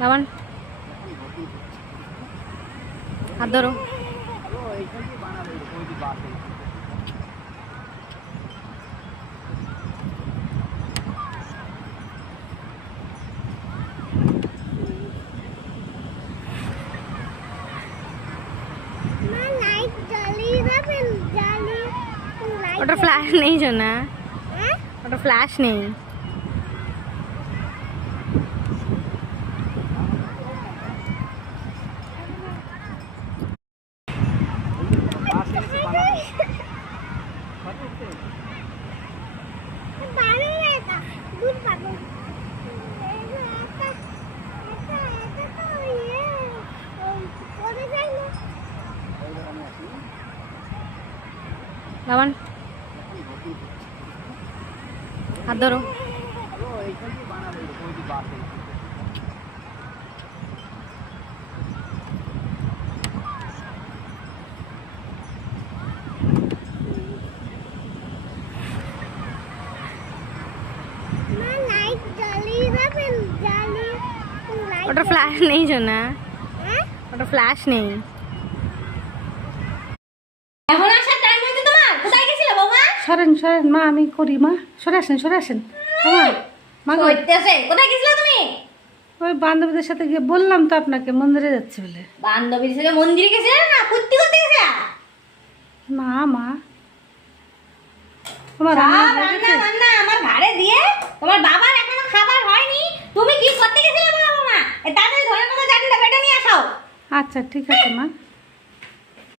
লাবণ হাত ধরো। ওটা ফ্ল্যাশ নেই সোনা, ওটা ফ্ল্যাশ নেই। লাবণ হাত ধরো। ওটা ফ্ল্যাশ নেই সোনা, ওটা ফ্ল্যাশ নেই। এখন আসার টাইম হয়েছে তোমার? কোথায় গেছিলে বৌমা? সরেন সরেন মা, আমি করি মা, সরে আসেন আমার মা কইতেছে কোথায় গেছিলে তুমি? ওই বান্ধবীদের সাথে গিয়ে বললাম তো আপনাকে মন্দিরে যাচ্ছি বলে। বান্ধবীর সাথে মন্দিরে গেছিলে না কুত্তি করতে গেছে? না মা, তোমার রান্না হয়ে গেছে? রান্না আমার ঘাড়ে দিয়ে তোমার বাবার এখনো খাবার হয়নি, তুমি কি করতে গেছিলে বলো বৌমা? এই তাড়াতাড়ি ধরে মতো চাটনিটা বেটে নিয়ে আসাও। আচ্ছা ঠিক আছে মা।